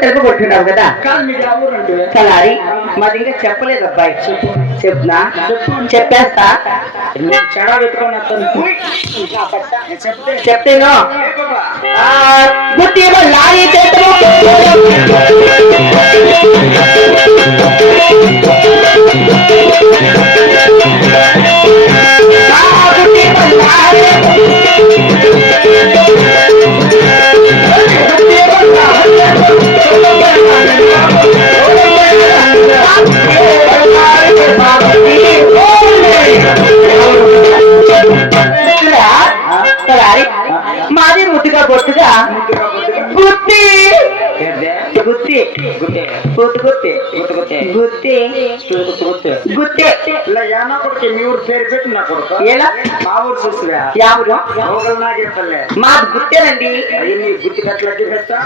తెలుపుకుంటున్నావు కదా చలారి మాది ఇంకా చెప్పలేదు అబ్బాయి చెప్నా చెప్పేస్తా చెప్తేను గుర్తి లారీ మాది ముద్దుగా బొట్టుగా గుత్తి గుత్తి గుత్తి గుత్తి గుత్తి ఊరు పేరు పెట్టి నా కొడుకు ఎలా మా ఊరు చూస్తున్నా యావురు నాగేపల్లె మాది గుత్తేనండి అవన్నీ గుత్తి కట్లకి పెట్టా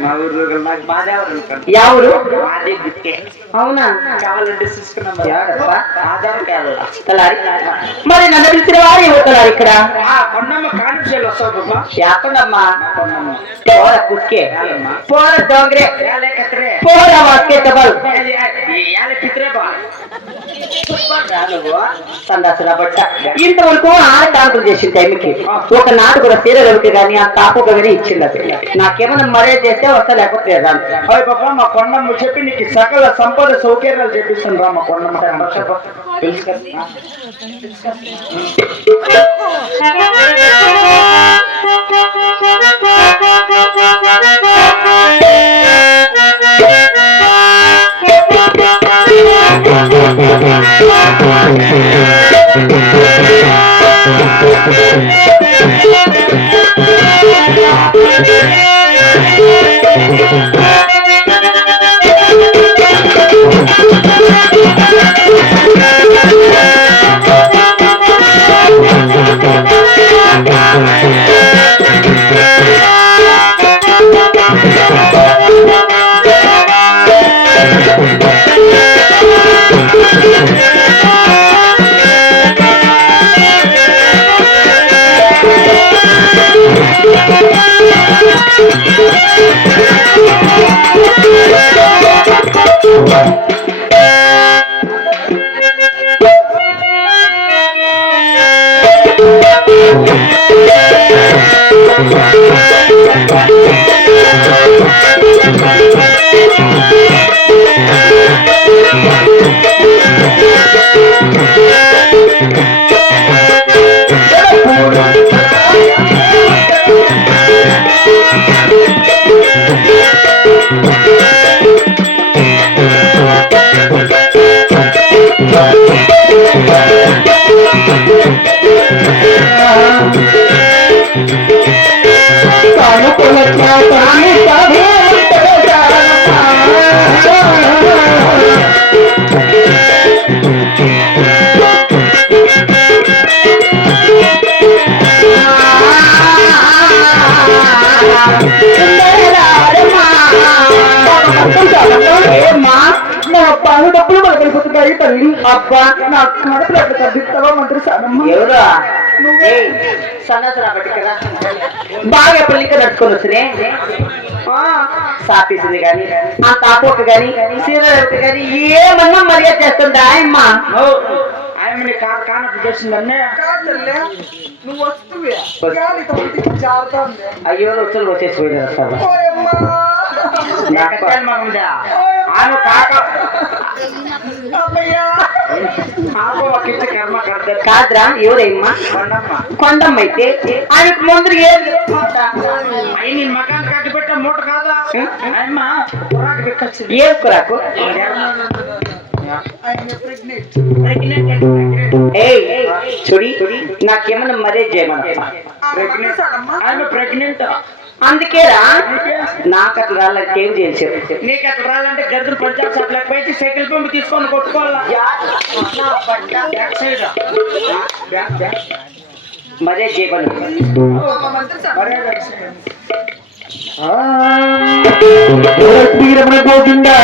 మా ఊరు నాకు బాధేవారు యావురు మాదే గుత్తే అవునా కావాలంటే చూసుకున్నాం ఆధార్ కార్డు మరి నన్ను పిలిచిన వారు ఏమవుతున్నారు ఇక్కడ కొన్నమ్మ కానిసేలు వస్తావు బాబా యాపండమ్మా కొన్నమ్మ పోర కుస్కే పోర డోంగ్రే పోర వాస్కే టబల్ ఇంతవరకు ఆడ కాంట్రోల్ చేసిన టైంకి ఒక నాటు కూడా సీరలకి కానీ ఆ తాపక కానీ ఇచ్చింది అది నాకేమన్నా మరే చేస్తే వస్తా లేకపోతే అయ్యి పాప మా కొండమ్మ చెప్పి నీకు సకల సంపద సౌకర్యాలు చెప్పిస్తాను రా మా కొండమ్మ తెలుసు కదా డబ్బులు మనకెళ్ళిపోతున్నాయి తల్లి అబ్బా నాకు కడుపులో తగ్గిస్తావా మంత్రి ఎవరా బాగా పెళ్లికి నడుచుకొని వచ్చినే సాపేసింది కానీ ఆ తాపోక గాని సీరకి గాని ఏమన్నా మర్యాద చేస్తుందా ఆయమ్మ ఆయమ్మని కానట్టు చేసిందన్నే నువ్వు వస్తువే అయ్యో వచ్చలు వచ్చేసిపోయినా కాదురా ఎవరమ్మా కొండమ్మ అయితే ఆయనకు ముందు మకాన్ కట్టి పెట్ట మూట కాదా ఏ కురాకు చూడి నాకేమన్నా మరే చేయమన్నా ప్రెగ్నెంట్ అందుకేరా నాకు అట్లా రాళ్ళకి ఏం చేయాలి చెప్పు నీకు అట్లా రాలంటే గద్దరు పంచాయత్ షాప్లకు పోయి సైకిల్ పంపి తీసుకొని కొట్టుకోవాలా మరే చేయమని గోవిందా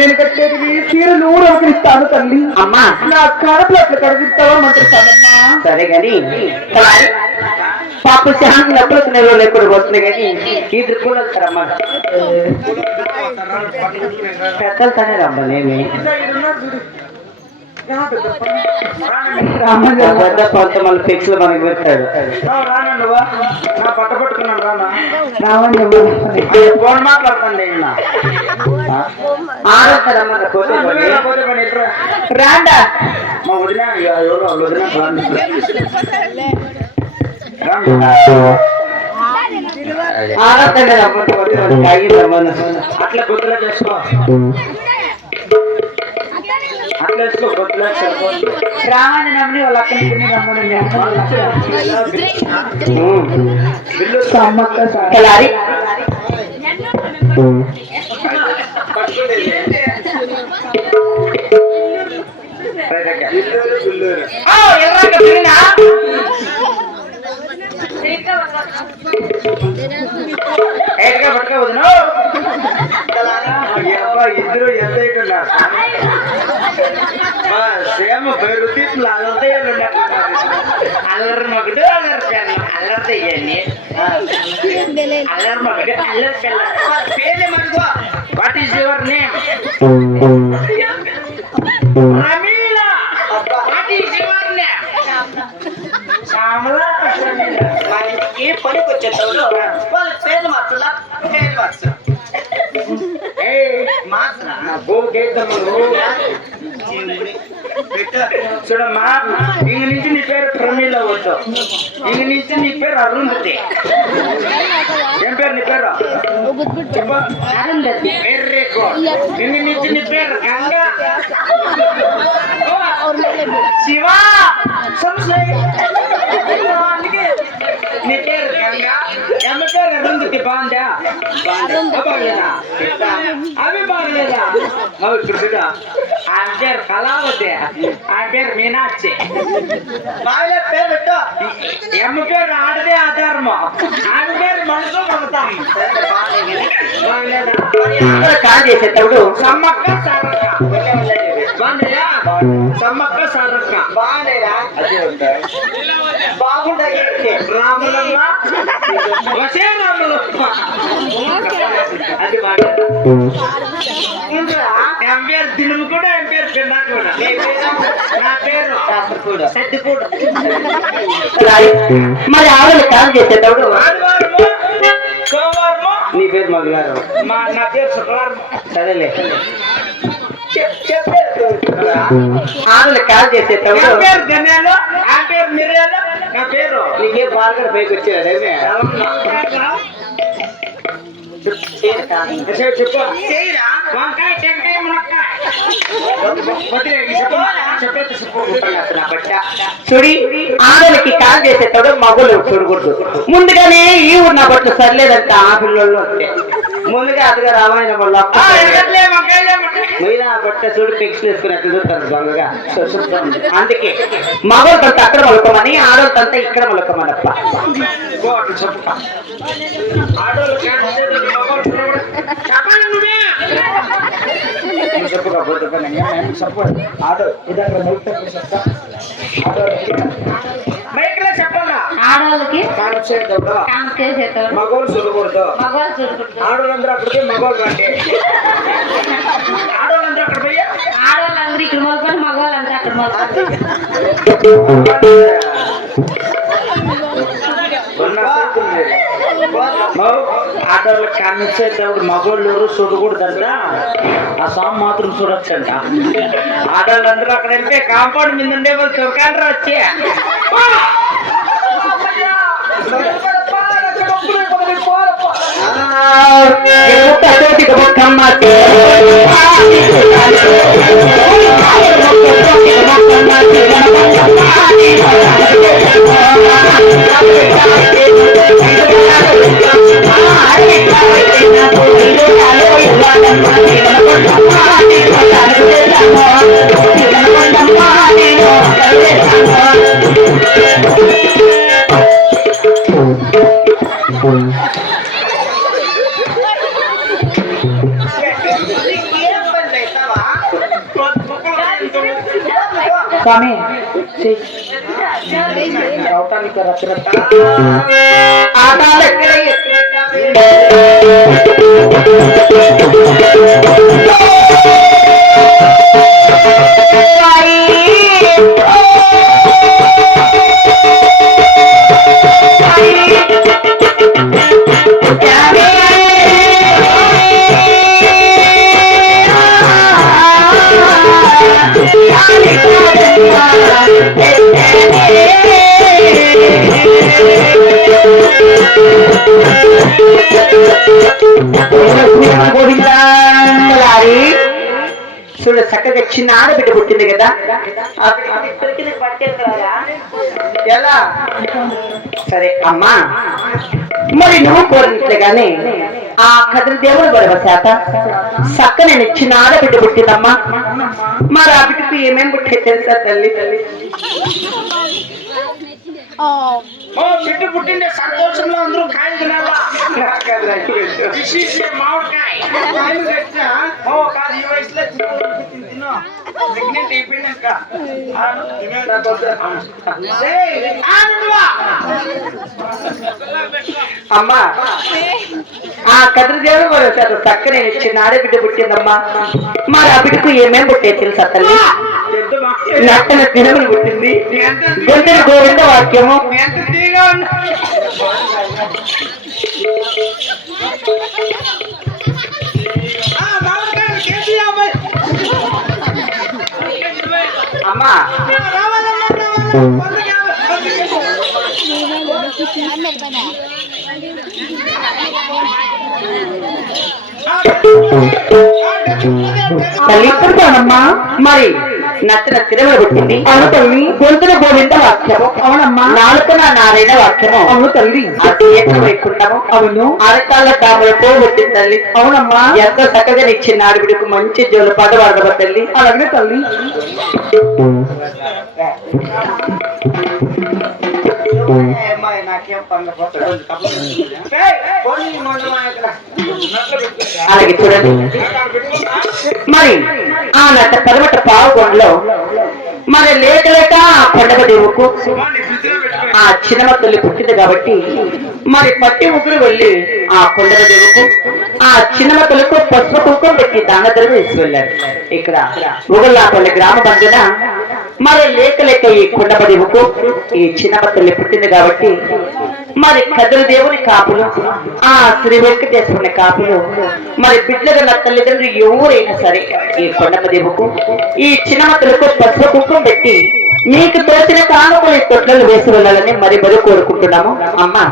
నేను కట్టేది చీరలు ఊరవకరిస్తాను తల్లి. అమ్మా నా కడపలు అట్లా కడిగిస్తావా మంత్రిస్తానమ్మా. సరే గాని పాప శాంతి ఎప్పుడు నెలలు ఎప్పుడు వస్తున్నాయి కానీ ఇది కూడా వస్తారమ్మా. పెద్దలు తనే రమ్మనేమి పెద్ద కొంత మళ్ళీ ఫిక్స్ మనకి పెట్టాడు. రానండువా నా పట్ట పట్టుకున్నాను రానా ఫోన్ మాట్లాడుతుంది రాండా మా వదిన ఎవరు వదిన ఆడతాడు అట్లా గుర్తులా చేసుకో అట్లా వేసుకో గుర్తులా రామని నమ్మని వాళ్ళ అక్కని బిల్లు సమ్మక్క కలారి ఇద్దరు ఎంత ఉన్నారు సేమ పేరు అల్లరి మగుడు అల్లరి పిల్ల అల్లరి ఇవన్నీ అల్లరి మగుడు అల్లరి పిల్ల పేరే మగుడు. What is your name? Ramila. What is your name? Shyamala. ఏ పనికి వచ్చేస్తావు వాళ్ళ పేరు మార్చలా పేరు మార్చు చూడమ్మా ఇంక నుంచి నీ పేరు ప్రమీల వద్దు, ఇంక నుంచి నీ పేరు అరుంధతి. ఏం పేరు నీ పేరు చెప్పు? అరుంధతి. Very good. ఇంక నుంచి నీ పేరు గంగా. శివ. నీ పేరు గంగా, ఎమ్మ పేరు అరుంధతి. బాగుందా? బాగలేదా? అవి బాగలేదా? ఇప్పుడు ఆమె పేరు కళావతి, ఆమె పేరు మీనాక్షి. బాగా పేరు పెట్టు. ఎమ్మ పేరు ఆడదే ఆధారము, ఆమె పేరు మనసు మమతాం. బాగలేదా? కాల్ చేసేటప్పుడు సమ్మక్క సారక్క. బాగుండయా? సమ్మక్క సారక్క బాగుండేదా? బాగుంటాయి. రాములమ్మ వసే రాములమ్మ అది బాగుంది. ఎం పేరు దినుము కూడా, ఎం పేరు పిన్నా కూడా. నా పేరు శాస్త్రపూడ సద్దిపూడ. మరి ఆవిడ కాల్ చేసేటప్పుడు ఆదివారము సోమవారము నీ పేరు మగవారం, నా పేరు శుక్రవారం. సరేలే. ఆవిడ కాల్ చేసేటప్పుడు పేరు ధన్యాలు, ఆ పేరు మిర్యాలు. నా పేరు నీకే బాగా పైకి వచ్చాడు. చెప్పు. వంకాయ టెంకాయ మునక్కాయ చూడి ఆడలకి కాల్ చేసేటప్పుడు మగలు చూడకూడదు. ముందుగానే ఈ ఊరు నా బట్టు సర్లేదంట. ఆ పిల్లలు అంతే ముందుగా అదిగా రామాయణ వల్ల మీనా బట్ట చూడు పిక్స్ వేసుకున్నట్టు చూస్తారు దొంగగా. అందుకే మగోళ్ళకంతా అక్కడ మొలకమని, ఆడోళ్ళకంతా ఇక్కడ మొలకమనప్ప. ఆడవాళ్ళకి మగోళ్ళు చూడకూడదు. ఆడవాళ్ళందరూ అక్కడికి మగవాళ్ళు రండి. ఆడవాళ్ళందరూ అక్కడ పోయి ఆడవాళ్ళందరూ ఇక్కడ మొదలుకొని మగవాళ్ళంతా అక్కడ మొదలు. ఆడవాళ్ళకి కానిచ్చేటప్పుడు మగవాళ్ళు చూడకూడదంట. ఆ సామ్ మాత్రం చూడొచ్చంట. ఆడవాళ్ళందరూ అక్కడ వెళ్తే కాంపౌండ్ మీద ఉండే వాళ్ళు చూడకండి వచ్చి స్వామి అవటానికి రచ్చరచ్చ ఆటాలు ఎక్కడ చూడు చక్కగా చిన్న ఆడబిడ్డ పుట్టింది కదా ఎలా సరే అమ్మా మరి నువ్వు కోరినట్లుగానే ఆ కథలు దేవుడు గొడవ శాత చక్కని చిన్న ఆడబిడ్డ పుట్టిందమ్మా మరి ఆ బిడ్డకు ఏమేమి పుట్టే తెలుసా తల్లి బిడ్డ పుట్టిండే సంతోషంలో అందరూ కాయలు తినాలా మామిడికాయ కాదు ఈ వయసులో తిను ప్రెగ్నెంట్ అయిపోయినాక అమ్మా ఆ కదురు దేవుడు కూడా చక్కనే చిన్న ఆడబిడ్డ పుట్టిందమ్మా మరి ఆ బిడ్డకు ఏమేమి పుట్టే తెలుసా తల్లి నట్టన దినములు పుట్టింది గొంతుల గోవింద వాక్యము అమ్మా తల్లి ఇక్కడికేనమ్మా మరి నచ్చన తిరుమల పుట్టింది అవును తల్లి గొంతుల గోవింద వాక్యము అవునమ్మా నాలుకన నారాయణ వాక్యము అవును తల్లి అది ఎక్కుంటాము అవును అరకాల తాములతో పుట్టింది తల్లి అవునమ్మా ఎంతో చక్కగా ఇచ్చిన ఆడబిడ్డకు మంచి జోలు పాట వాడదమ్మా తల్లి అలాగే తల్లి అలాగే చూడండి మరి ఆ నట్ట పదమట పావుగొండలో మరి లేక లేక ఆ పండగ దేవుకు ఆ చిన్నమ్మ తల్లి పుట్టింది కాబట్టి మరి పట్టి ముగ్గురు వెళ్ళి ఆ కొండగ దేవుకు ఆ చిన్నమ్మ తల్లికు పసుపు కుంకుమ పెట్టి దానధర్మ వేసి వెళ్ళారు ఇక్కడ ఉగల్లాపల్లి గ్రామ బంధున మరి లేక లేక ఈ కొండప దేవుకు ఈ చిన్నమ్మ తల్లి పుట్టింది కాబట్టి మరి కదురు దేవుని కాపులు ఆ శ్రీ వెంకటేశ్వరుని కాపులు మరి బిడ్డలుగా నా తల్లిదండ్రులు ఎవరైనా సరే ఈ కొండప దేవుకు ఈ చిన్నమ్మ తల్లికు పసుపు కుంకుమ పెట్టి మీకు తోచిన కానుకలు తొట్లలో వేసి వెళ్ళాలని మరి కోరుకుంటున్నాము అమ్మా